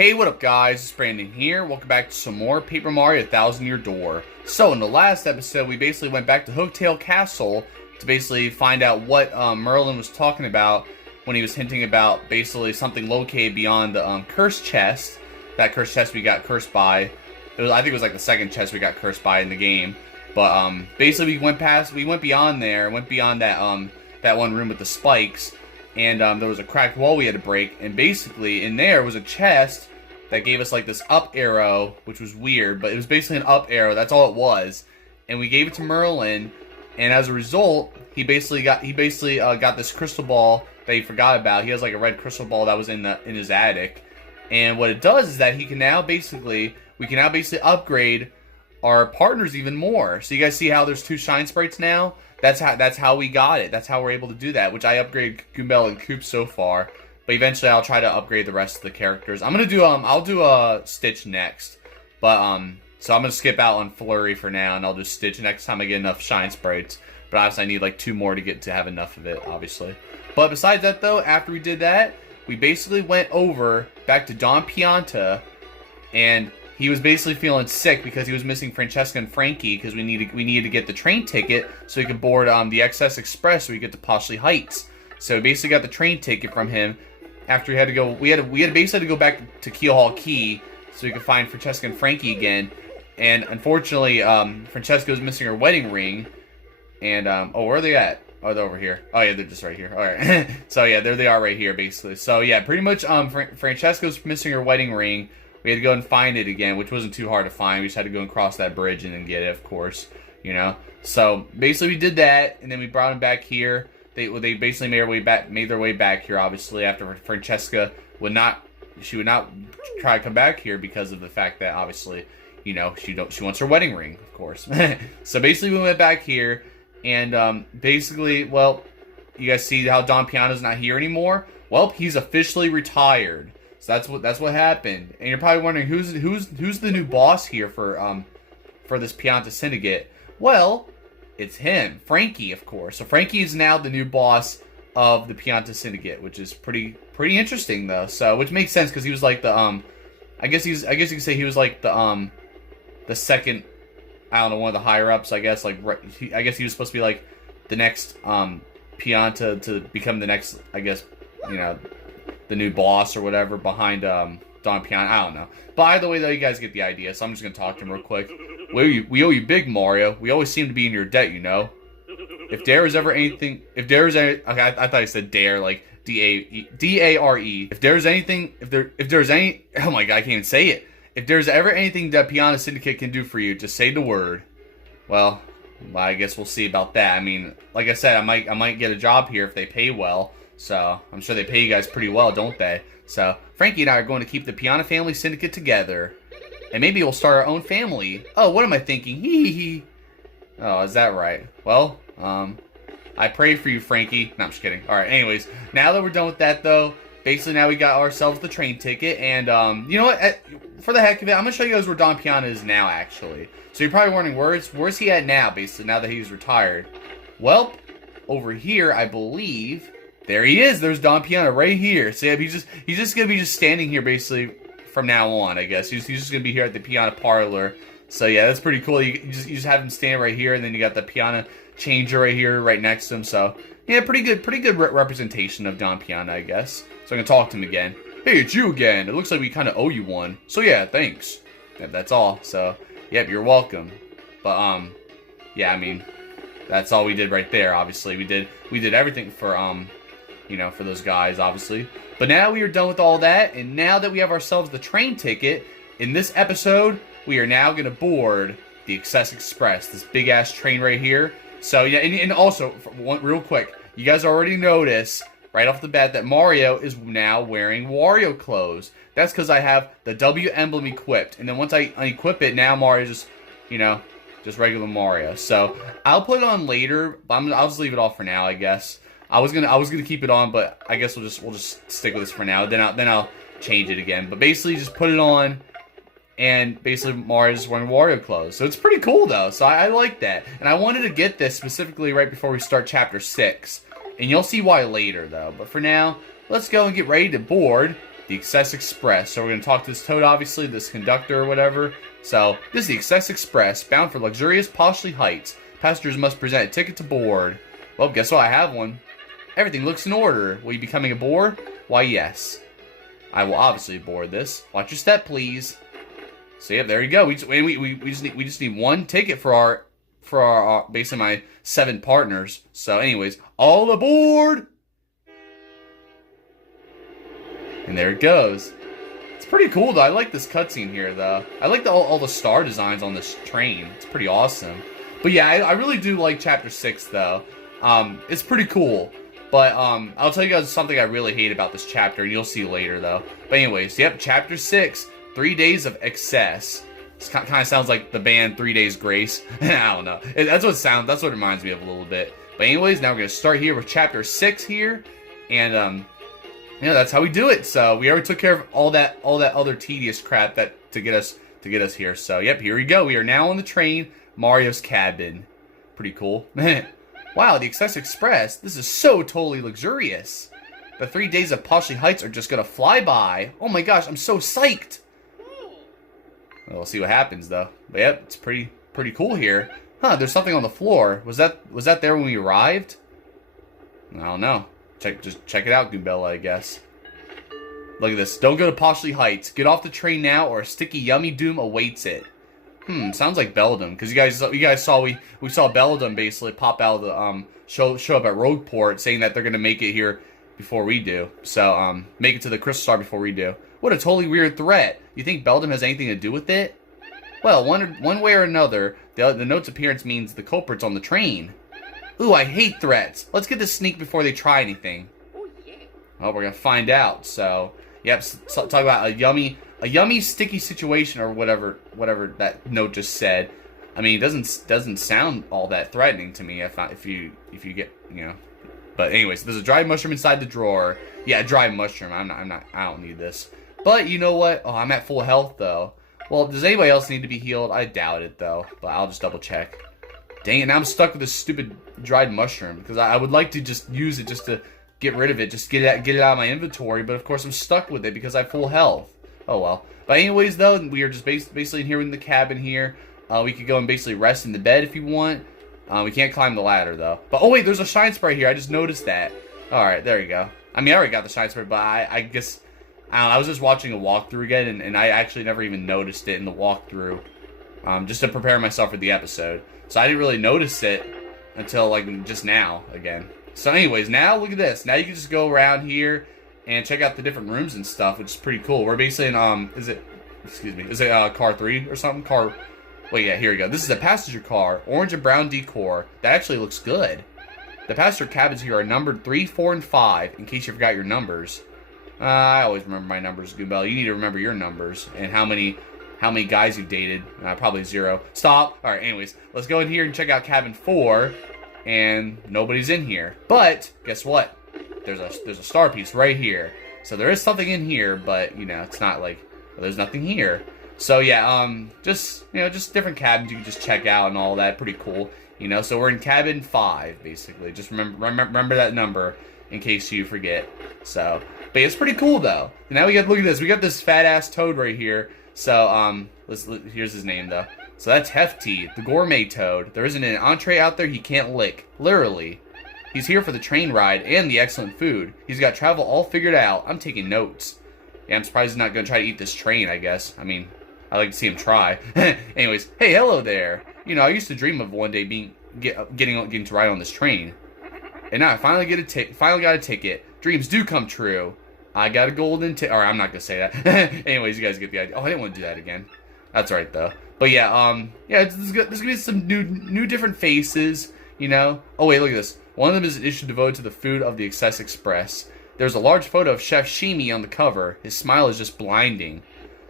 Hey, what up guys, it's Brandon here. Welcome back to some more Paper Mario 1000 Year Door. So in the last episode, we basically went back to Hooktail Castle to basically find out what Merlin was talking about when he was hinting about basically something located beyond the cursed chest. That cursed chest we got cursed by. I think it was like the second chest we got cursed by in the game. But basically we went beyond there, went beyond that that one room with the spikes. And there was a cracked wall we had to break, and basically in there was a chest that gave us like this up arrow, which was weird, but it was basically an up arrow. That's all it was, and we gave it to Merlin, and as a result, he basically got this crystal ball that he forgot about. He has like a red crystal ball that was in his attic, and what it does is that we can now basically upgrade our partners even more. So you guys see how there's two shine sprites now? That's how we got it. That's how we're able to do that, which I upgraded Goombell and Coop so far. But eventually I'll try to upgrade the rest of the characters. I'm gonna do I'll do a Stitch next. But so I'm gonna skip out on Flurry for now, and I'll do Stitch next time I get enough shine sprites. But obviously I need like 2 more to have enough of it, obviously. But besides that though, after we did that, we basically went over back to Don Pianta, and he was basically feeling sick because he was missing Francesca and Frankie, because we needed to get the train ticket so he could board the XS Express so we get to Poshley Heights. So we basically got the train ticket from him. After we had to go, we had basically to go back to Keel Hall Key so we could find Francesca and Frankie again. And unfortunately, Francesca was missing her wedding ring. And oh, where are they at? Oh, they're over here. Oh yeah, they're just right here. All right. So yeah, there they are right here basically. So yeah, pretty much Francesca's missing her wedding ring. We had to go and find it again, which wasn't too hard to find. We just had to go and cross that bridge and then get it, of course, you know. So basically, we did that, and then we brought him back here. They basically made their way back here, obviously, after Francesca would not try to come back here because of the fact that obviously, you know, she wants her wedding ring, of course. So basically, we went back here, and basically, well, you guys see how Don Pianta's not here anymore. Well, he's officially retired. So that's what happened, and you're probably wondering who's the new boss here for this Pianta Syndicate. Well, it's him, Frankie, of course. So Frankie is now the new boss of the Pianta Syndicate, which is pretty interesting though. So which makes sense because he was like the I guess you could say he was like the second, I don't know, one of the higher ups. I guess I guess he was supposed to be like the next Pianta to become the next, I guess, you know, the new boss or whatever behind Don Pianta. I don't know. But either way, though, you guys get the idea. So I'm just gonna talk to him real quick. We owe you big, Mario. We always seem to be in your debt, you know. If there is ever anything, okay, I thought I said dare, like D-A-R-E. If there's anything, if there's any, oh my god, I can't even say it. If there's ever anything that Pianta Syndicate can do for you, just say the word. Well, I guess we'll see about that. I mean, like I said, I might get a job here if they pay well. So, I'm sure they pay you guys pretty well, don't they? So, Frankie and I are going to keep the Pianta Family Syndicate together. And maybe we'll start our own family. Oh, what am I thinking? Hee. Oh, is that right? Well, I pray for you, Frankie. No, I'm just kidding. Alright, anyways. Now that we're done with that, though, basically now we got ourselves the train ticket. And, you know what? For the heck of it, I'm going to show you guys where Don Pianta is now, actually. So, you're probably wondering, where's he at now, basically, now that he's retired? Well, over here, I believe... There he is. There's Don Pianta right here. So yeah, he's just gonna be standing here basically from now on, I guess. He's just gonna be here at the Pianta parlor. So yeah, that's pretty cool. You just have him stand right here, and then you got the Pianta changer right here, right next to him. So yeah, pretty good representation of Don Pianta, I guess. So I'm gonna talk to him again. Hey, it's you again. It looks like we kind of owe you one. So yeah, thanks. Yeah, that's all. So yep, you're welcome. But yeah, I mean, that's all we did right there. Obviously, we did everything for you know, for those guys, obviously. But now we are done with all that, and now that we have ourselves the train ticket, in this episode, we are now going to board the XS Express, this big-ass train right here. So, yeah, and also, real quick, you guys already notice, right off the bat, that Mario is now wearing Wario clothes. That's because I have the W emblem equipped, and then once I equip it, now Mario just, you know, just regular Mario. So, I'll put it on later, but I'll just leave it off for now, I guess. I was gonna keep it on, but I guess we'll just stick with this for now. Then I'll change it again. But basically, just put it on, and basically Mario's wearing Wario clothes. So it's pretty cool though. So I like that, and I wanted to get this specifically right before we start Chapter 6, and you'll see why later though. But for now, let's go and get ready to board the Excess Express. So we're going to talk to this toad, obviously, this conductor or whatever. So, this is the Excess Express, bound for luxurious Poshley Heights. Passengers must present a ticket to board. Well, guess what? I have one. Everything looks in order. Will you be coming aboard? Why, yes. I will obviously board this. Watch your step, please. So, yeah, there you go. We just need one ticket for our basically my 7 partners. So, anyways, all aboard! And there it goes. It's pretty cool, though. I like this cutscene here, though. I like all the star designs on this train. It's pretty awesome. But yeah, I really do like Chapter 6, though. It's pretty cool. But I'll tell you guys something I really hate about this chapter, and you'll see later, though. But anyways, yep, Chapter 6, 3 Days of Excess. This kind of sounds like the band 3 Days Grace. I don't know. That's what it reminds me of a little bit. But anyways, now we're going to start here with Chapter 6 here. And, yeah, that's how we do it. So we already took care of all that other tedious crap to get us here. So yep, here we go. We are now on the train, Mario's cabin. Pretty cool. Wow, the Excess Express. This is so totally luxurious. The 3 days of Poshley Heights are just gonna fly by. Oh my gosh, I'm so psyched. Well, we'll see what happens though. But yep, it's pretty cool here. Huh? There's something on the floor. Was that there when we arrived? I don't know. Just check it out, Goombella, I guess. Look at this. Don't go to Poshley Heights. Get off the train now, or a sticky yummy doom awaits it. Sounds like Belladum, because you guys saw we saw Belladum basically pop out of the show up at Rogueport, saying that they're gonna make it here before we do. So make it to the Crystal Star before we do. What a totally weird threat. You think Belladum has anything to do with it? Well, one way or another, the note's appearance means the culprit's on the train. Ooh, I hate threats. Let's get this sneak before they try anything. Oh, yeah. Well, we're gonna find out. So, yep. So talk about a yummy sticky situation or whatever that note just said. I mean, it doesn't sound all that threatening to me if you get, you know. But anyways, there's a dried mushroom inside the drawer. Yeah, dried mushroom. I don't need this. But you know what? Oh, I'm at full health though. Well, does anybody else need to be healed? I doubt it though. But I'll just double check. Dang it, now I'm stuck with this stupid dried mushroom, because I would like to just use it just to get rid of it, just get it out of my inventory, but of course I'm stuck with it because I have full health. Oh well. But anyways though, we are just basically in here in the cabin here. We could go and basically rest in the bed if you want. We can't climb the ladder though. But oh wait, there's a shine spray here, I just noticed that. Alright, there you go. I mean, I already got the shine spray, but I guess, I don't know, I was just watching a walkthrough again, and I actually never even noticed it in the walkthrough. Just to prepare myself for the episode. So I didn't really notice it until like just now again. So anyways, now look at this. Now you can just go around here and check out the different rooms and stuff, which is pretty cool. We're basically in is it car 3 or something? Wait, yeah, here we go. This is a passenger car, orange and brown decor. That actually looks good. The passenger cabins here are numbered 3, 4, and 5, in case you forgot your numbers. I always remember my numbers, Goombella. You need to remember your numbers and how many guys you've dated. Probably 0. Stop. Alright, anyways. Let's go in here and check out cabin 4. And nobody's in here. But, guess what? There's a star piece right here. So there is something in here, but, you know, it's not like, well, there's nothing here. So, yeah, just different cabins you can just check out and all that. Pretty cool. You know, so we're in cabin 5, basically. Just remember that number in case you forget. So, but it's pretty cool, though. And now look at this. We got this fat-ass toad right here. So, here's his name, though. So that's Heff T, the gourmet toad. There isn't an entree out there he can't lick. Literally. He's here for the train ride and the excellent food. He's got travel all figured out. I'm taking notes. Yeah, I'm surprised he's not going to try to eat this train, I guess. I mean, I'd like to see him try. Anyways, hey, hello there. You know, I used to dream of one day getting to ride on this train. And now I finally got a ticket. Dreams do come true. I got a golden ticket. Or I'm not gonna say that. Anyways, you guys get the idea. Oh, I didn't want to do that again. That's right though. But yeah, there's gonna be some new different faces. You know. Oh wait, look at this. One of them is an issue devoted to the food of the Excess Express. There's a large photo of Chef Shimi on the cover. His smile is just blinding.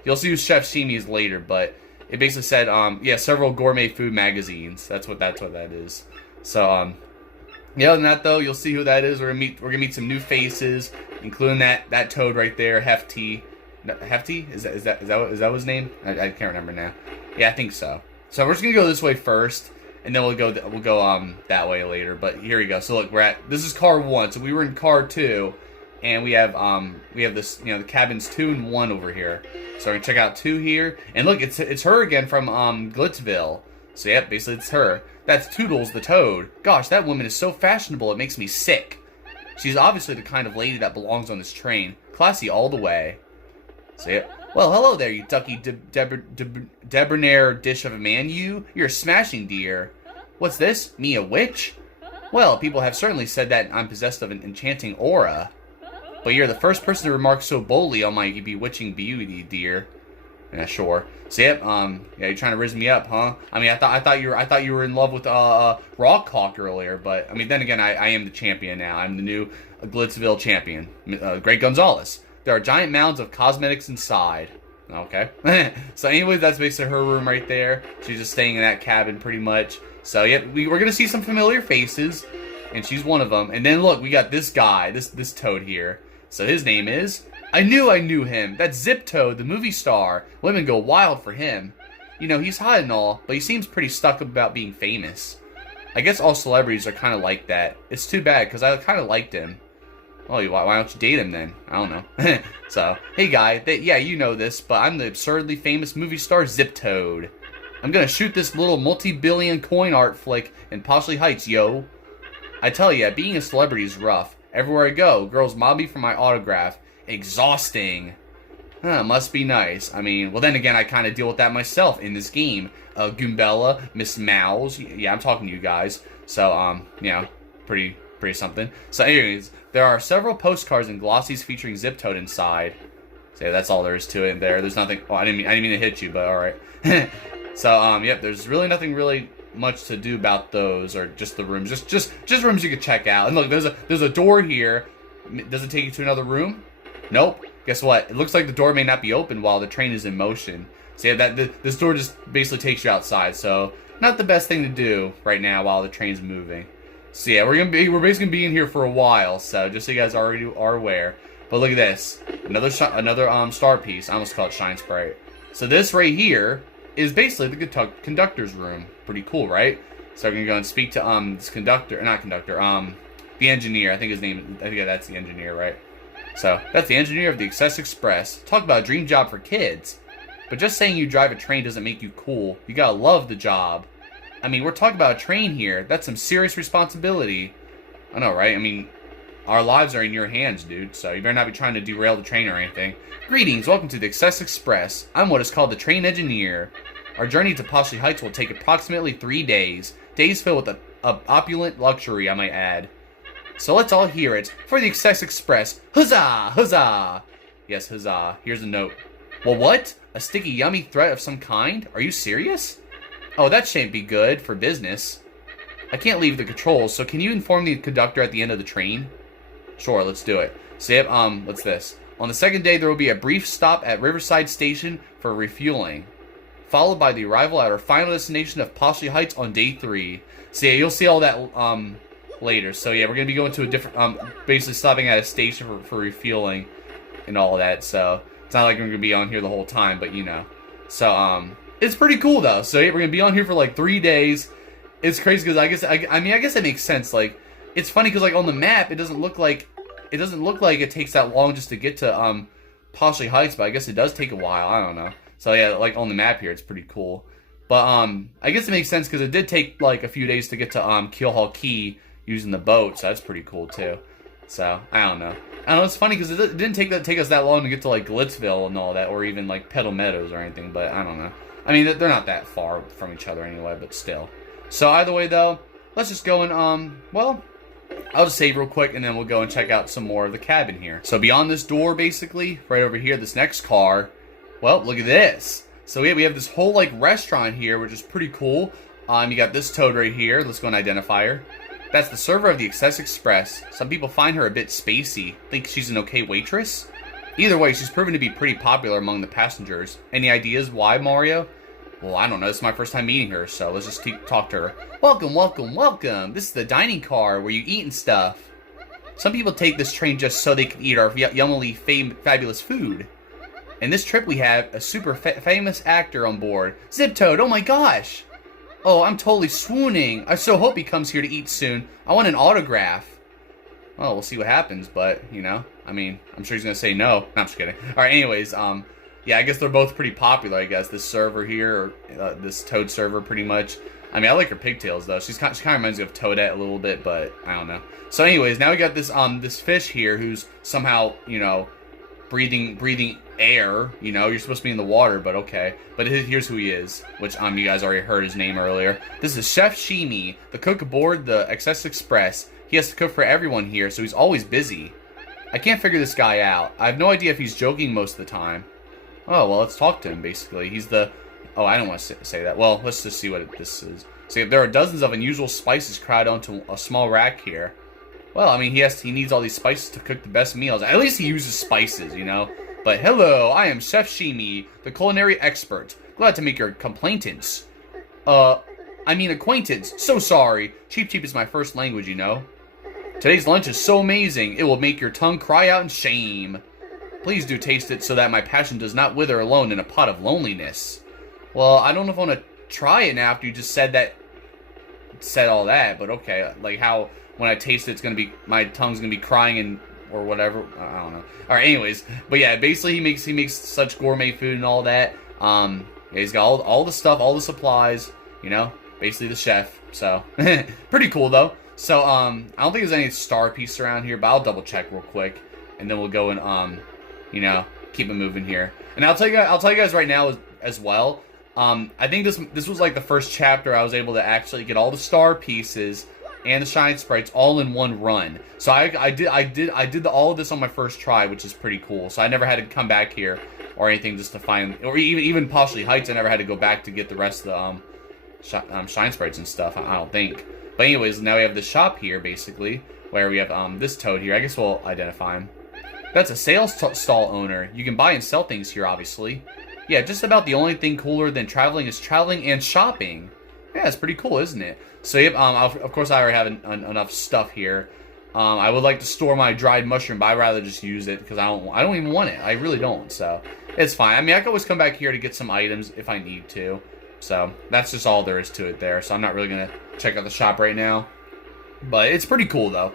You'll see who Chef Shimi is later, but it basically said, yeah, several gourmet food magazines. That's what that is. So, yeah, other than that though, you'll see who that is. We're gonna meet some new faces, including that toad right there, Heff T. Heff T? Is that his name? I can't remember now. Yeah, I think so. So we're just gonna go this way first, and then we'll go that way later. But here we go. So look, this is car 1. So we were in car 2, And we have this, the cabins 2 and 1 over here. So we're gonna check out 2 here. And look, it's her again from Glitzville. So yep, basically it's her. That's Toodles the Toad. Gosh, that woman is so fashionable, it makes me sick. She's obviously the kind of lady that belongs on this train. Classy all the way. So yep. Well, hello there, you ducky debonair dish of a man, you. You're a smashing dear. What's this? Me a witch? Well, people have certainly said that I'm possessed of an enchanting aura. But you're the first person to remark so boldly on my bewitching beauty, dear. Yeah, sure. So yep, yeah, you're trying to rizz me up, huh? I mean, I thought you were in love with Rawkhawk earlier, but I mean, then again, I am the champion now. I'm the new Glitzville champion, Great Gonzalez. There are giant mounds of cosmetics inside. Okay. So anyway, that's basically her room right there. She's just staying in that cabin pretty much. So yep, we're gonna see some familiar faces, and she's one of them. And then look, we got this guy, this toad here. So his name is... I knew him. That's Zip Toad, the movie star. Women go wild for him. You know, he's hot and all, but he seems pretty stuck about being famous. I guess all celebrities are kind of like that. It's too bad, because I kind of liked him. Well, why don't you date him then? I don't know. So, hey guy, yeah, you know this, but I'm the absurdly famous movie star Zip Toad. I'm gonna shoot this little multi-billion coin art flick in Poshley Heights, yo. I tell ya, being a celebrity is rough. Everywhere I go, girls mob me for my autograph. Exhausting. Must be nice. I mean, well then again, I kind of deal with that myself in this game. Goombella, Miss Mouse. Yeah, I'm talking to you guys. So, pretty something. So anyways, there are several postcards and glossies featuring Zip Toad inside. So yeah, that's all there is to it there. There's nothing... Oh, I didn't mean to hit you, but alright. So, yep, there's really nothing much to do about those, or just the rooms. Just rooms you could check out. And look, there's a door here. Does it take you to another room? Nope. Guess what? It looks like the door may not be open while the train is in motion. So yeah, this door just basically takes you outside. So not the best thing to do right now while the train's moving. So yeah, we're basically gonna be in here for a while. So just so you guys already are aware. But look at this, another star piece. I almost called it Shine Sprite. So this right here is basically the conductor's room. Pretty cool, right? So we're gonna go and speak to this conductor, not conductor, the engineer. I think that's the engineer, right? So that's the engineer of the Excess Express. Talk about a dream job for kids. But just saying you drive a train doesn't make you cool. You gotta love the job. I mean, we're talking about a train here. That's some serious responsibility. I know, right? I mean, our lives are in your hands, dude. So you better not be trying to derail the train or anything. Greetings, welcome to the Excess Express. I'm what is called the train engineer. Our journey to Poshley Heights will take approximately 3 days. Days filled with opulent luxury, I might add. So let's all hear it. For the Excess Express. Huzzah! Huzzah! Yes, huzzah. Here's a note. Well, what? A sticky, yummy threat of some kind? Are you serious? Oh, that shan't be good for business. I can't leave the controls, so can you inform the conductor at the end of the train? Sure, let's do it. So, yep, what's this? On the second day, there will be a brief stop at Riverside Station for refueling, followed by the arrival at our final destination of Poshley Heights on day 3. So, yeah, you'll see all that, later. So yeah, we're gonna be going to a different, basically stopping at a station for refueling and all that. So it's not like we're gonna be on here the whole time, but you know. So it's pretty cool though. So yeah, we're gonna be on here for like 3 days. It's crazy because I guess it makes sense. Like it's funny because like on the map it doesn't look like it takes that long just to get to Poshley Heights, but I guess it does take a while. I don't know. So yeah, like on the map here, it's pretty cool. But I guess it makes sense because it did take like a few days to get to Keelhaul Key using the boat, so that's pretty cool too. So I don't know. It's funny because it didn't take us that long to get to like Glitzville and all that, or even like Petal Meadows or anything. But I don't know. I mean, they're not that far from each other anyway, but still. So either way though, let's just go and well, I'll just save real quick and then we'll go and check out some more of the cabin here. So beyond this door, basically, right over here, this next car. Well, look at this. So we have this whole like restaurant here, which is pretty cool. You got this toad right here. Let's go and identify her. That's the server of the Excess Express. Some people find her a bit spacey. Think she's an okay waitress? Either way, she's proven to be pretty popular among the passengers. Any ideas why, Mario? Well, I don't know. This is my first time meeting her, so let's just talk to her. Welcome, welcome, welcome. This is the dining car where you eat and stuff. Some people take this train just so they can eat our yummily fabulous food. And this trip we have a super famous actor on board. Zip Toad, oh my gosh! Oh, I'm totally swooning. I so hope he comes here to eat soon. I want an autograph. well, we'll see what happens, but, you know, I mean, I'm sure he's going to say no. No, I'm just kidding. All right, anyways, yeah, I guess they're both pretty popular, I guess. This server here, or this Toad server, pretty much. I mean, I like her pigtails, though. She kind of reminds me of Toadette a little bit, but I don't know. So anyways, now we got this this fish here who's somehow, you know, breathing air. You know, you're supposed to be in the water, but okay. But here's who he is, which you guys already heard his name earlier. This is Chef Shimi, the cook aboard the Excess Express. He has to cook for everyone here, so he's always busy. I can't figure this guy out. I have no idea if he's joking most of the time. Oh, well, let's talk to him, basically. He's the... Oh, I don't want to say that. Well, let's just see what this is. See, there are dozens of unusual spices crowded onto a small rack here. Well, I mean, he needs all these spices to cook the best meals. At least he uses spices, you know? But hello, I am Chef Shimi, the culinary expert. Glad to make your acquaintance. I mean acquaintance. So sorry. Cheep is my first language, you know? Today's lunch is so amazing, it will make your tongue cry out in shame. Please do taste it so that my passion does not wither alone in a pot of loneliness. Well, I don't know if I want to try it now after you just said all that, but okay. Like how when I taste it, my tongue's gonna be crying and or whatever. I don't know. All right, anyways, but yeah, basically he makes such gourmet food and all that. Yeah, he's got all the stuff, all the supplies. You know, basically the chef. So pretty cool though. So I don't think there's any star piece around here, but I'll double check real quick, and then we'll go and you know, keep it moving here. And I'll tell you guys right now as well. I think this was like the first chapter I was able to actually get all the star pieces and the shine sprites all in one run. So I did all of this on my first try, which is pretty cool. So I never had to come back here or anything just to find, or even Poshley Heights, I never had to go back to get the rest of the shine sprites and stuff. I don't think. But anyways, now we have the shop here, basically, where we have this Toad here. I guess we'll identify him. That's a sales stall owner. You can buy and sell things here, obviously. Yeah, just about the only thing cooler than traveling is traveling and shopping. Yeah, it's pretty cool, isn't it? So, yep, of course, I already have enough stuff here. I would like to store my dried mushroom, but I'd rather just use it because I don't even want it. I really don't, so it's fine. I mean, I can always come back here to get some items if I need to. So that's just all there is to it there. So I'm not really gonna check out the shop right now, but it's pretty cool though.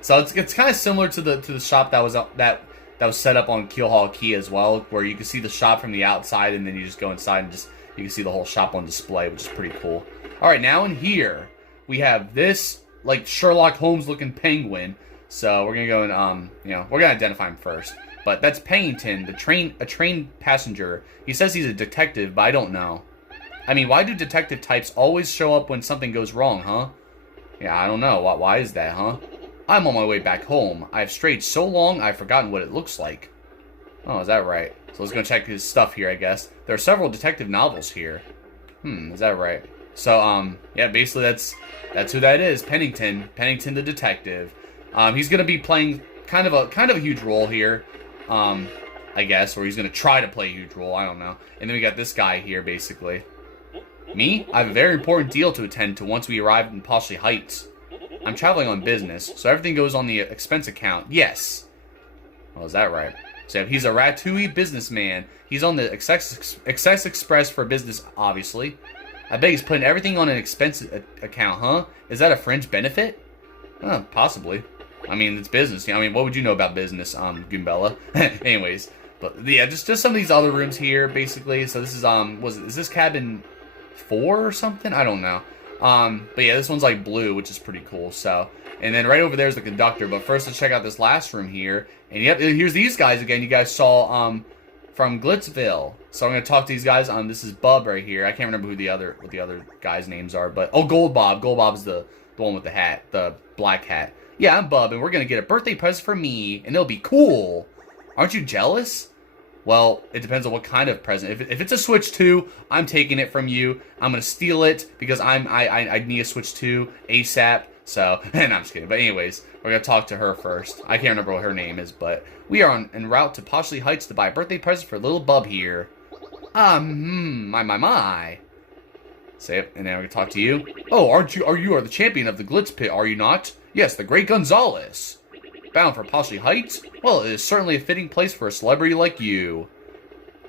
So it's kind of similar to the shop that was set up on Keelhaul Key as well, where you can see the shop from the outside, and then you just go inside and you can see the whole shop on display, which is pretty cool. All right, now in here we have this like Sherlock Holmes looking penguin. So we're gonna go and you know, we're gonna identify him first. But that's Pennington, a train passenger. He says he's a detective, but I don't know. I mean, why do detective types always show up when something goes wrong, huh? Yeah, I don't know. Why is that, huh? I'm on my way back home. I've strayed so long, I've forgotten what it looks like. Oh, is that right? So let's go check his stuff here, I guess. There are several detective novels here. Is that right? So, yeah, basically that's who that is. Pennington the detective. He's gonna be playing kind of a huge role here. I guess, or he's gonna try to play a huge role. I don't know. And then we got this guy here, basically. Me? I have a very important deal to attend to once we arrive in Poshley Heights. I'm traveling on business, so everything goes on the expense account. Yes. Well, is that right? So he's a Ratatouille businessman. He's on the Excess Express for business, obviously. I bet he's putting everything on an expense account, huh? Is that a fringe benefit? Possibly. I mean, it's business. I mean, what would you know about business, Goombella? Anyways, but yeah, just some of these other rooms here, basically. So this is is this cabin 4 or something? I don't know. But yeah, this one's like blue, which is pretty cool. So, and then right over there is the conductor. But first, let's check out this last room here. And yep, here's these guys again. You guys saw from Glitzville. So I'm gonna talk to these guys. This is Bub right here. I can't remember what the other guys' names are, but oh, Gold Bob. Gold Bob's the one with the hat, the black hat. Yeah, I'm Bub, and we're gonna get a birthday present for me, and it'll be cool. Aren't you jealous? Well, it depends on what kind of present. If it's a Switch 2, I'm taking it from you. I'm gonna steal it because I need a Switch 2 ASAP. So, and I'm just kidding. But anyways, we're gonna talk to her first. I can't remember what her name is, but we are en route to Poshley Heights to buy a birthday present for little Bub here. My. Say it, and then we're gonna talk to you. Oh, you are the champion of the Glitz Pit, are you not? Yes, the great Gonzalez. Bound for Poshley Heights? Well, it is certainly a fitting place for a celebrity like you.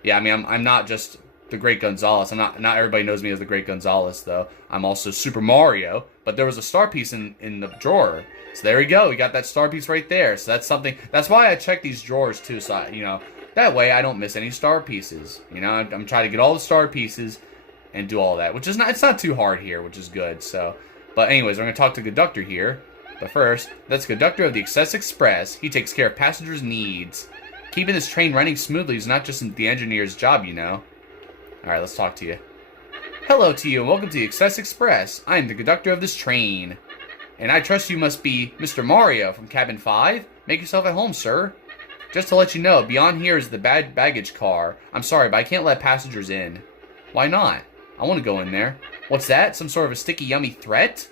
Yeah, I mean, I'm not just the Great Gonzalez. Not everybody knows me as the Great Gonzalez though. I'm also Super Mario, but there was a star piece in the drawer. So there we go. We got that star piece right there. So that's something. That's why I check these drawers too. So that way I don't miss any star pieces. I'm trying to get all the star pieces and do all that, which is not. It's not too hard here, which is good. So, but anyways, we're gonna talk to conductor here. But first, that's conductor of the Excess Express. He takes care of passengers' needs. Keeping this train running smoothly is not just the engineer's job, Alright, let's talk to you. Hello to you, and welcome to the Excess Express. I am the conductor of this train. And I trust you must be Mr. Mario from Cabin 5? Make yourself at home, sir. Just to let you know, beyond here is the baggage car. I'm sorry, but I can't let passengers in. Why not? I want to go in there. What's that? Some sort of a sticky, yummy threat?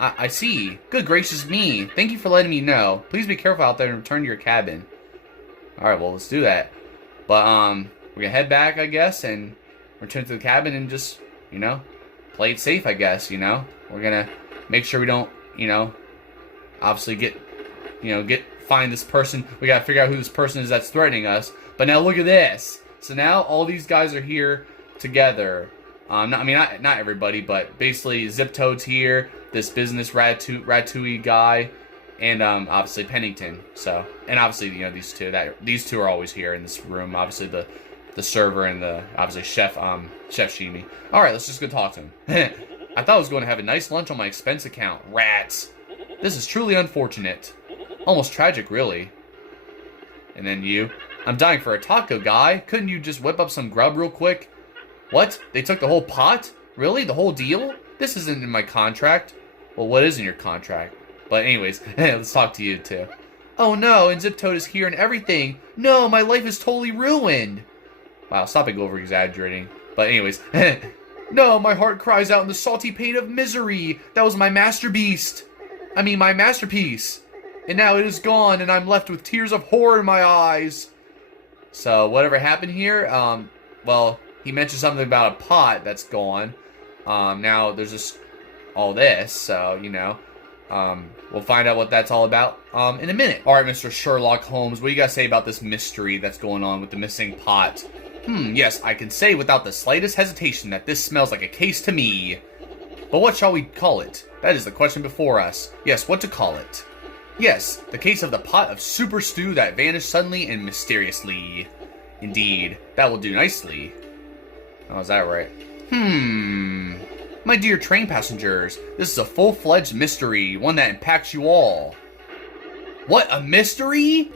I see. Good gracious me. Thank you for letting me know. Please be careful out there and return to your cabin. Alright, well, let's do that. But, we're gonna head back, I guess, and return to the cabin and just, play it safe, I guess, We're gonna make sure we don't, obviously find this person. We gotta figure out who this person is that's threatening us. But now look at this. So now all these guys are here together. Not everybody, but basically Zip Toad's here, this business Ratatouille guy, and obviously Pennington. So, and obviously these two are always here in this room. Obviously the server and obviously Chef Shimi. All right, let's just go talk to him. I thought I was going to have a nice lunch on my expense account. Rats. This is truly unfortunate. Almost tragic, really. And then you. I'm dying for a taco, guy. Couldn't you just whip up some grub real quick? What? They took the whole pot? Really? The whole deal? This isn't in my contract. Well, what is in your contract? But anyways, let's talk to you too. Oh no, and Zip Toad is here and everything. No, my life is totally ruined. Wow, stop it, over exaggerating. But anyways, no, my heart cries out in the salty pain of misery. That was my masterpiece. And now it is gone, and I'm left with tears of horror in my eyes. So, whatever happened here, well, he mentioned something about a pot that's gone. Now there's just all this, so, we'll find out what that's all about, in a minute. Alright, Mr. Sherlock Holmes, what do you gotta say about this mystery that's going on with the missing pot? Yes, I can say without the slightest hesitation that this smells like a case to me. But what shall we call it? That is the question before us. Yes, what to call it? Yes, the case of the pot of super stew that vanished suddenly and mysteriously. Indeed, that will do nicely. Oh, is that right? My dear train passengers, this is a full-fledged mystery, one that impacts you all. What, a mystery?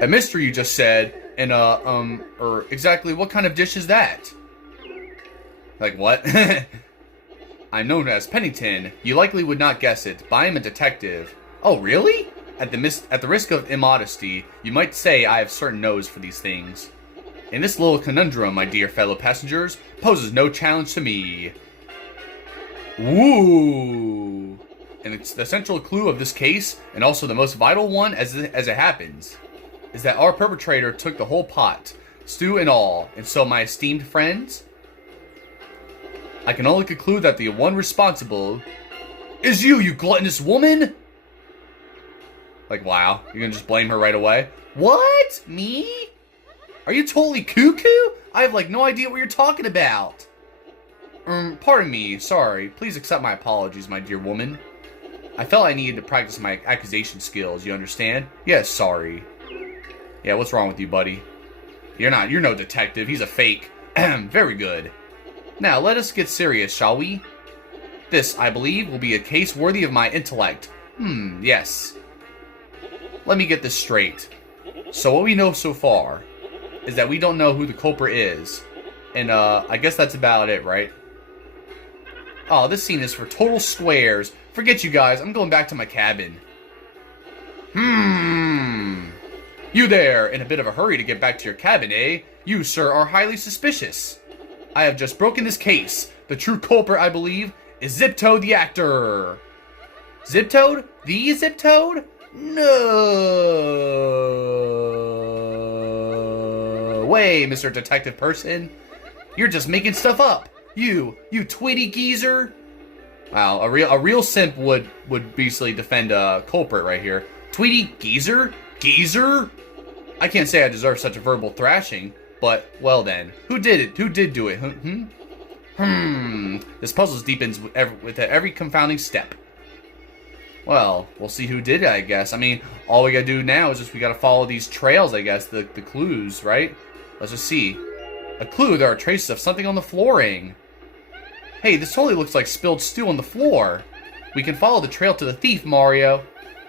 A mystery, you just said, and, exactly what kind of dish is that? Like, what? I'm known as Pennington. You likely would not guess it, but I am a detective. Oh, really? At the risk of immodesty, you might say I have certain nose for these things. And this little conundrum, my dear fellow passengers, poses no challenge to me. Woo! And it's the central clue of this case, and also the most vital one as it happens, is that our perpetrator took the whole pot, stew and all. And so, my esteemed friends, I can only conclude that the one responsible is you gluttonous woman! Like, wow, you're gonna just blame her right away? What? Me? Are you totally cuckoo? I have, no idea what you're talking about. Pardon me, sorry. Please accept my apologies, my dear woman. I felt I needed to practice my accusation skills, you understand? Yes, sorry. Yeah, what's wrong with you, buddy? You're no detective, he's a fake. Very good. Now, let us get serious, shall we? This, I believe, will be a case worthy of my intellect. Yes. Let me get this straight. So what we know so far is that we don't know who the culprit is. And, I guess that's about it, right? Oh, this scene is for total squares. Forget you guys, I'm going back to my cabin. You there, in a bit of a hurry to get back to your cabin, eh? You, sir, are highly suspicious. I have just broken this case. The true culprit, I believe, is Zip Toad the actor. Zip Toad? The Zip Toad? No way, Mr. Detective Person. You're just making stuff up. You twitty geezer. Wow, a real simp would basically defend a culprit right here. Tweety geezer? Geezer? I can't say I deserve such a verbal thrashing. But, well then, who did it? Who did do it? This puzzle deepens with every confounding step. Well, we'll see who did it, I guess. I mean, all we gotta do now is we gotta follow these trails, I guess, the clues, right? Let's just see. A clue, there are traces of something on the flooring. Hey, this totally looks like spilled stew on the floor. We can follow the trail to the thief, Mario.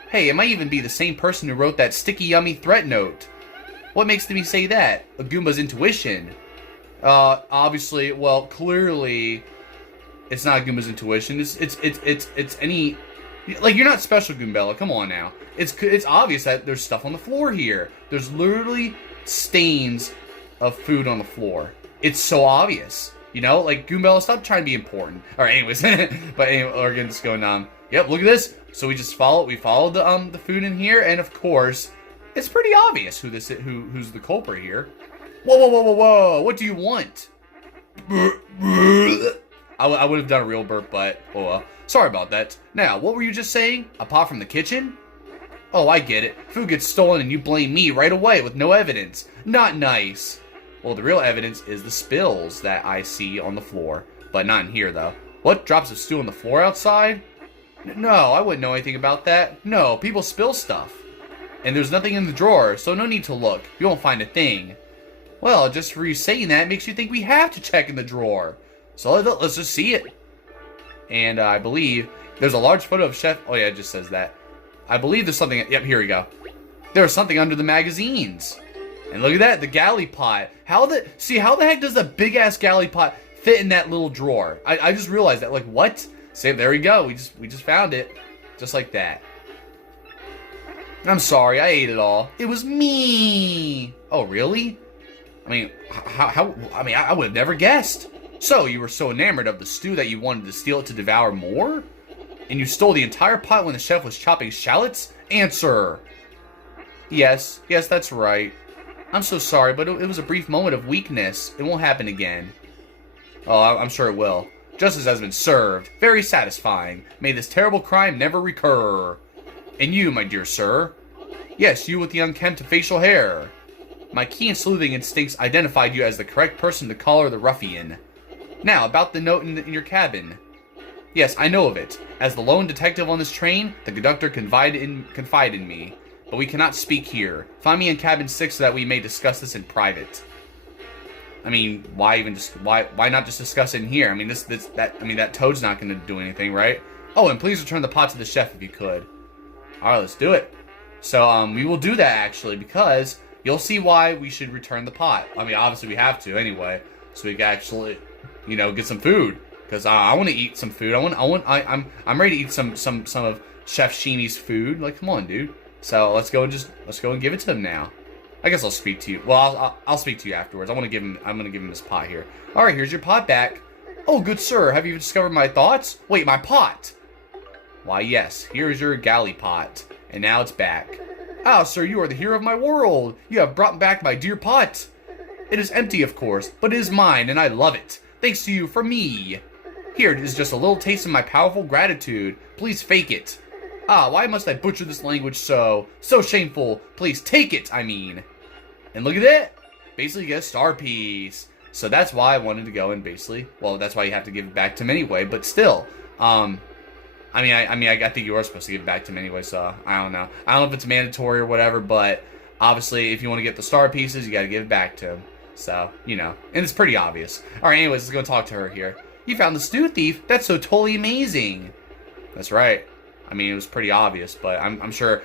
Hey, it might even be the same person who wrote that sticky yummy threat note. What makes me say that? A Goomba's intuition. Obviously, well, clearly, it's not Goomba's intuition. It's any... Like, you're not special, Goombella. Come on now. It's obvious that there's stuff on the floor here. There's literally stains of food on the floor. It's so obvious. You know, like, Goombella, stop trying to be important. Alright, anyways. But anyway, we're gonna just go down. Yep, look at this. So we followed the food in here, and of course, it's pretty obvious who's the culprit here. Whoa. What do you want? I would have done a real burp, but, oh well. Sorry about that. Now, what were you just saying? A pot from the kitchen? Oh, I get it. Food gets stolen and you blame me right away with no evidence. Not nice. Well, the real evidence is the spills that I see on the floor. But not in here, though. What? Drops of stew on the floor outside? No, I wouldn't know anything about that. No, people spill stuff. And there's nothing in the drawer, so no need to look. You won't find a thing. Well, just for you saying that makes you think we have to check in the drawer. So let's just see it. And I believe there's a large photo of Chef... Oh, yeah, it just says that. I believe there's something... Yep, here we go. There's something under the magazines. And look at that, the galley pot. How the heck does a big-ass galley pot fit in that little drawer? I just realized that. Like, what? See, there we go. We just found it. Just like that. I'm sorry, I ate it all. It was me. Oh, really? I mean, I would have never guessed. So, you were so enamored of the stew that you wanted to steal it to devour more? And you stole the entire pot when the chef was chopping shallots? Answer. Yes, that's right. I'm so sorry, but it was a brief moment of weakness. It won't happen again. Oh, I'm sure it will. Justice has been served. Very satisfying. May this terrible crime never recur. And you, my dear sir. Yes, you with the unkempt facial hair. My keen sleuthing instincts identified you as the correct person to collar the ruffian. Now, about the note in your cabin. Yes, I know of it. As the lone detective on this train, the conductor confided in me. But we cannot speak here. Find me in cabin 6 so that we may discuss this in private. I mean, why not just discuss it in here? I mean, that toad's not going to do anything, right? Oh, and please return the pot to the chef if you could. All right, let's do it. So, we will do that actually because you'll see why we should return the pot. I mean, obviously we have to anyway, so we can actually, you know, get some food. Because I want to eat some food. I'm ready to eat some of Chef Sheenie's food. Like, come on, dude. So let's go and give it to him now. I guess I'll speak to you. Well, I'll speak to you afterwards. I'm gonna give him this pot here. All right, here's your pot back. Oh, good sir, have you discovered my thoughts? Wait, my pot. Why, yes. Here's your galley pot, and now it's back. Ah, sir, you are the hero of my world. You have brought back my dear pot. It is empty, of course, but it is mine, and I love it. Thanks to you for me. Here it is, just a little taste of my powerful gratitude. Please fake it. Ah, why must I butcher this language so? So shameful. Please take it, I mean. And look at that. Basically you get a star piece. So that's why I wanted to go and basically, well, that's why you have to give it back to him anyway, but still. I think you are supposed to give it back to him anyway, so I don't know. I don't know if it's mandatory or whatever, but obviously if you want to get the star pieces, you got to give it back to him. So, you know, and it's pretty obvious. All right, anyways, let's go talk to her here. You found the stew thief? That's so totally amazing. That's right. I mean, it was pretty obvious, but I'm sure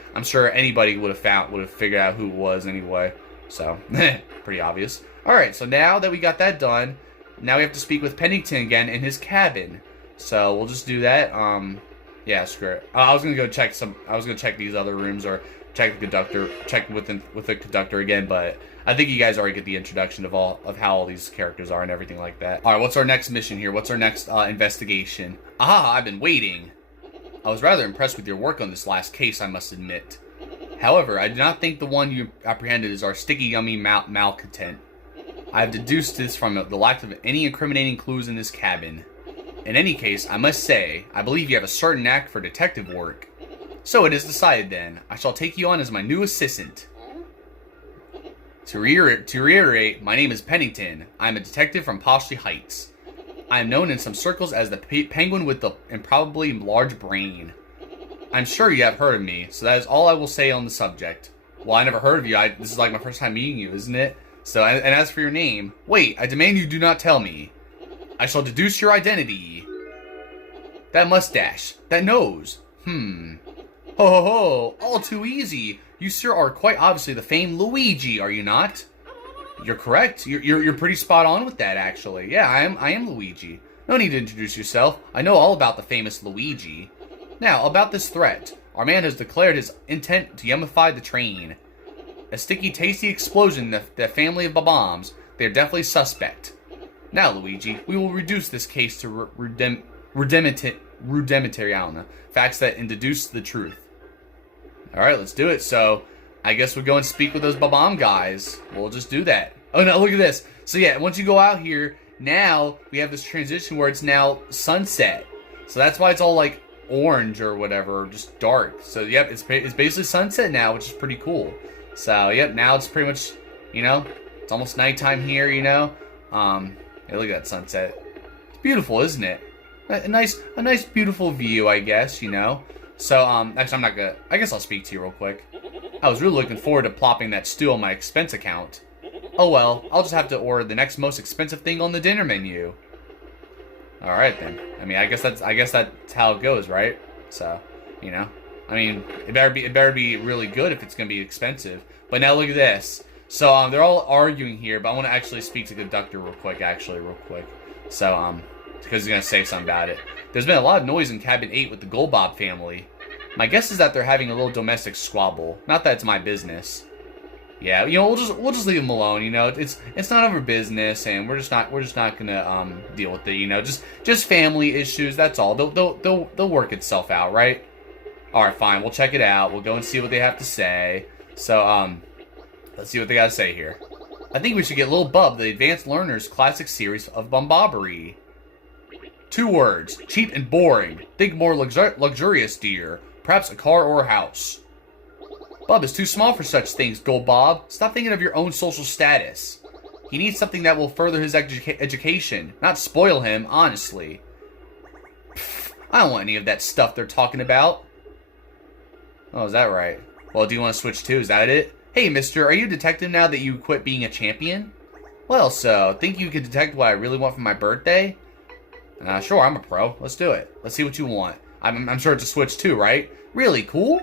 anybody would have figured out who it was anyway. So, pretty obvious. All right, so now that we got that done, now we have to speak with Pennington again in his cabin. So we'll just do that. Yeah, screw it. I was gonna check these other rooms or check the conductor, with the conductor again, but I think you guys already get the introduction of how all these characters are and everything like that. All right, what's our next mission here? What's our next investigation? Aha, I've been waiting. I was rather impressed with your work on this last case, I must admit. However, I do not think the one you apprehended is our sticky yummy malcontent. I have deduced this from the lack of any incriminating clues in this cabin. In any case, I must say, I believe you have a certain knack for detective work. So it is decided then. I shall take you on as my new assistant. To reiterate, my name is Pennington. I'm a detective from Poshley Heights. I am known in some circles as the penguin with the improbably large brain. I'm sure you have heard of me, so that is all I will say on the subject. Well, I never heard of you. This is like my first time meeting you, isn't it? So, and as for your name, wait, I demand you do not tell me. I shall deduce your identity. That mustache, that nose. Ho ho ho, all too easy. You, sir, are quite obviously the famed Luigi, are you not? You're correct. You're pretty spot on with that, actually. Yeah, I am Luigi. No need to introduce yourself. I know all about the famous Luigi. Now, about this threat. Our man has declared his intent to yummify the train. A sticky, tasty explosion in the family of bombs. They're definitely suspect. Now, Luigi, we will reduce this case to rudimentary, I don't know, facts that deduce the truth. Alright, let's do it. So, I guess we'll go and speak with those bomb guys. We'll just do that. Oh no, look at this. So yeah, once you go out here, now we have this transition where it's now sunset. So that's why it's all like orange or whatever, or just dark. So yep, it's basically sunset now, which is pretty cool. So yep, now it's pretty much, you know, it's almost nighttime here, you know. Yeah, look at that sunset. It's beautiful, isn't it? A nice beautiful view, I guess, you know. So actually I'm not gonna, I guess I'll speak to you real quick. I was really looking forward to plopping that stew on my expense account. Oh well, I'll just have to order the next most expensive thing on the dinner menu. Alright then. I mean, I guess that's how it goes, right? So, you know. I mean, it better be really good if it's gonna be expensive. But now look at this. So they're all arguing here, but I want to actually speak to the conductor real quick, So because he's gonna say something about it. There's been a lot of noise in cabin 8 with the Goldbob family. My guess is that they're having a little domestic squabble. Not that it's my business. Yeah, you know, we'll just leave them alone. You know, it's not over business, and we're just not gonna deal with it. You know, just family issues. That's all. They'll work itself out, right? All right, fine. We'll check it out. We'll go and see what they have to say. So let's see what they got to say here. I think we should get Little Bub, the Advanced Learners Classic Series of Bombobbery. 2 words: cheap and boring. Think more luxurious, dear. Perhaps a car or a house. Bub is too small for such things, Gold Bob. Stop thinking of your own social status. He needs something that will further his education, not spoil him, honestly. Pfft, I don't want any of that stuff they're talking about. Oh, is that right? Well, do you want to switch too? Is that it? Hey, mister, are you a detective now that you quit being a champion? Well, so, think you could detect what I really want for my birthday? Sure, I'm a pro. Let's do it. Let's see what you want. I'm sure it's a switch too, right? Really cool?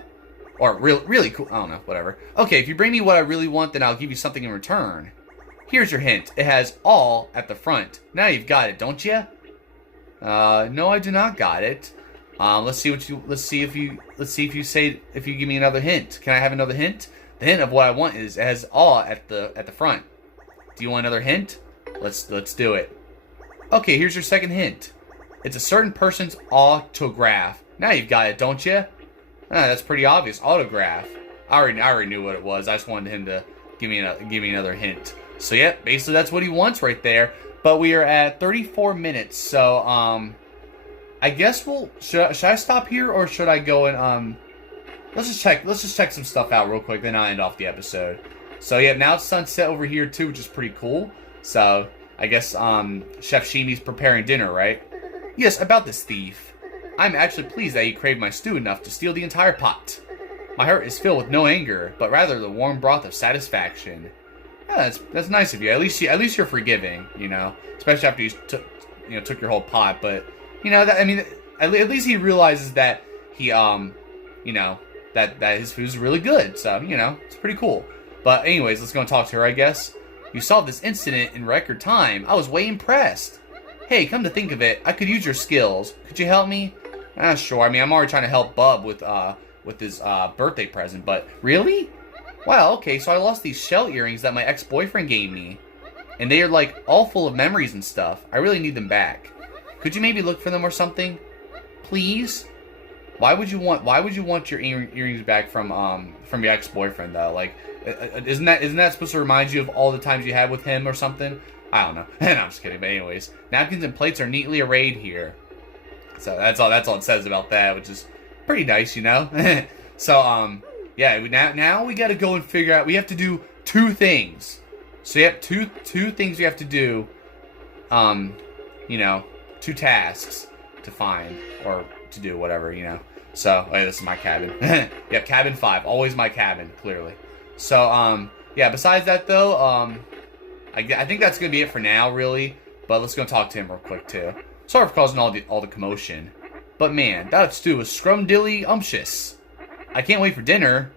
Or really cool. I don't know, whatever. Okay, if you bring me what I really want, then I'll give you something in return. Here's your hint. It has all at the front. Now you've got it, don't you? No, I do not got it. Let's see if you give me another hint. Can I have another hint? The hint of what I want is it has all at the front. Do you want another hint? Let's do it. Okay, here's your second hint. It's a certain person's autograph. Now you've got it, don't you? That's pretty obvious. Autograph. I already knew what it was. I just wanted him to give me another hint. So yeah, basically that's what he wants right there. But we are at 34 minutes. So I guess should I stop here or should I go and let's just check some stuff out real quick, then I'll end off the episode. So yeah, now it's sunset over here too, which is pretty cool. So I guess Chef Sheeny's preparing dinner, right? Yes, about this thief. I'm actually pleased that he craved my stew enough to steal the entire pot. My heart is filled with no anger, but rather the warm broth of satisfaction. Yeah, that's nice of you. At least you're forgiving, you know, especially after you took your whole pot. But you know, at least he realizes that he you know, that his food's really good. So you know, it's pretty cool. But anyways, let's go and talk to her, I guess. You solved this incident in record time. I was way impressed. Hey, come to think of it, I could use your skills. Could you help me? Sure. I mean, I'm already trying to help Bub with his birthday present, but really? Wow, okay, so I lost these shell earrings that my ex-boyfriend gave me. And they are, like, all full of memories and stuff. I really need them back. Could you maybe look for them or something? Please? Why would you want your earrings back from your ex-boyfriend, though? Like, isn't that supposed to remind you of all the times you had with him or something? I don't know. No, I'm just kidding. But anyways, napkins and plates are neatly arrayed here. So that's all it says about that, which is pretty nice, you know. So yeah, now we got to go and figure out. We have to do 2 things. So you have two things you have to do. You know, 2 tasks to find or to do, whatever, you know. So, oh, yeah, this is my cabin. Yeah, cabin 5, always my cabin, clearly. So, yeah. Besides that, though, I think that's gonna be it for now, really. But let's go talk to him real quick too. Sorry for causing all the commotion, but man, that stew was scrumdiddly umptious. I can't wait for dinner.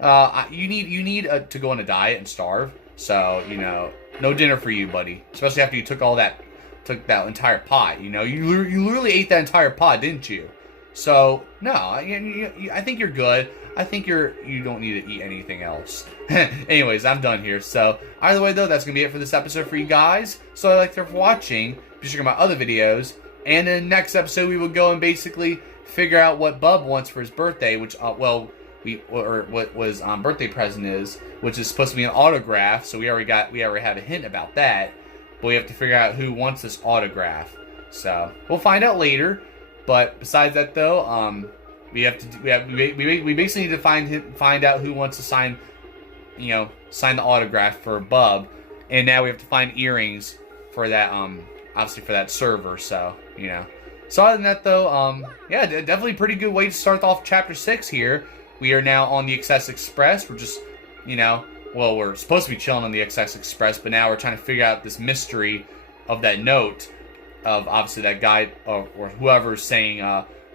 You need to go on a diet and starve. So, you know, no dinner for you, buddy. Especially after you took that entire pot. You know, you literally ate that entire pot, didn't you? So no, I think you're good. I think you don't need to eat anything else. Anyways, I'm done here. So either way, though, that's gonna be it for this episode for you guys. So I'd like to for watching. Be sure to check out my other videos. And in the next episode, we will go and basically figure out what Bub wants for his birthday, which what his birthday present is, which is supposed to be an autograph. So we already have a hint about that, but we have to figure out who wants this autograph. So we'll find out later. But besides that, though, we basically need to find out who wants to sign the autograph for Bub, and now we have to find earrings for that, obviously for that server. So you know. So other than that, though, yeah, definitely pretty good way to start off Chapter 6 here. We are now on the Excess Express. We're just, you know, well, we're supposed to be chilling on the Excess Express, but now we're trying to figure out this mystery of that note of obviously that guy or whoever's saying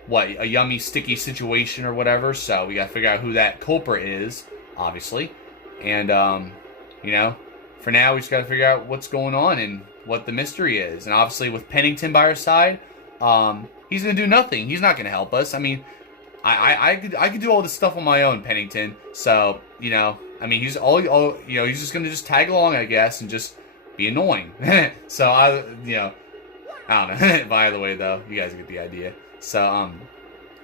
what, a yummy sticky situation or whatever. So we gotta figure out who that culprit is, obviously, and you know, for now we just gotta figure out what's going on and what the mystery is. And obviously with Pennington by our side, he's gonna do nothing. He's not gonna help us. I mean, I could do all this stuff on my own, Pennington. So you know, I mean, he's he's just gonna tag along, I guess, and just be annoying. So I don't know. By the way, though, you guys get the idea. So,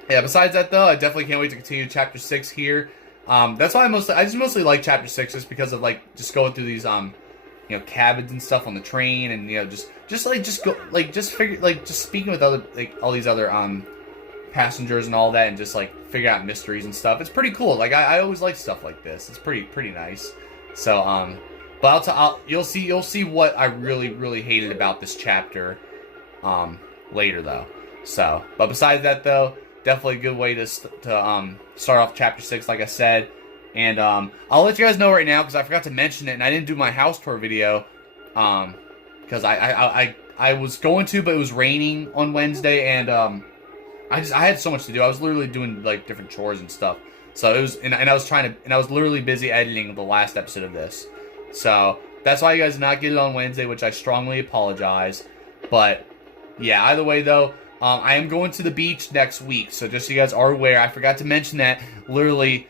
yeah, besides that, though, I definitely can't wait to continue Chapter 6 here. That's why I just mostly like Chapter 6 just because of, like, just going through these, cabins and stuff on the train and, you know, just speaking with other, like, all these other, passengers and all that and just, like, figure out mysteries and stuff. It's pretty cool. Like, I always like stuff like this. It's pretty nice. So, but you'll see what I really hated about this chapter later, though. So, but besides that, though, definitely a good way to start off Chapter 6, like I said. And I'll let you guys know right now because I forgot to mention it, and I didn't do my house tour video because I was going to, but it was raining on Wednesday, and I had so much to do. I was literally doing like different chores and stuff. So it was, and I was literally busy editing the last episode of this. So that's why you guys did not get it on Wednesday, which I strongly apologize. But yeah, either way, though, I am going to the beach next week. So just so you guys are aware, I forgot to mention that literally,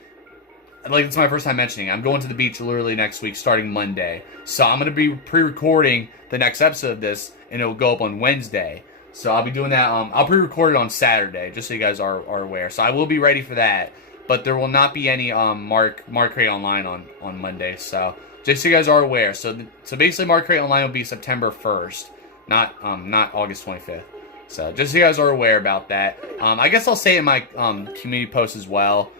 like, it's my first time mentioning it. I'm going to the beach literally next week, starting Monday. So I'm going to be pre-recording the next episode of this, and it will go up on Wednesday. So I'll be doing that. I'll pre-record it on Saturday, just so you guys are aware. So I will be ready for that. But there will not be any Mark Crate Online on Monday. So just so you guys are aware. So basically, Mark Crate Online will be September 1st. Not August 25th. So just so you guys are aware about that. I guess I'll say it in my community post as well,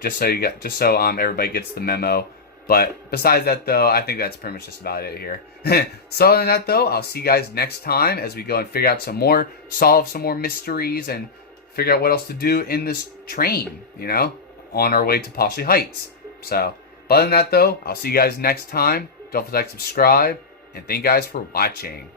just so everybody gets the memo. But besides that, though, I think that's pretty much just about it here. So other than that, though, I'll see you guys next time as we go and figure out solve some more mysteries, and figure out what else to do in this train, you know, on our way to Poshley Heights. So, but other than that, though, I'll see you guys next time. Don't forget to subscribe, and thank you guys for watching.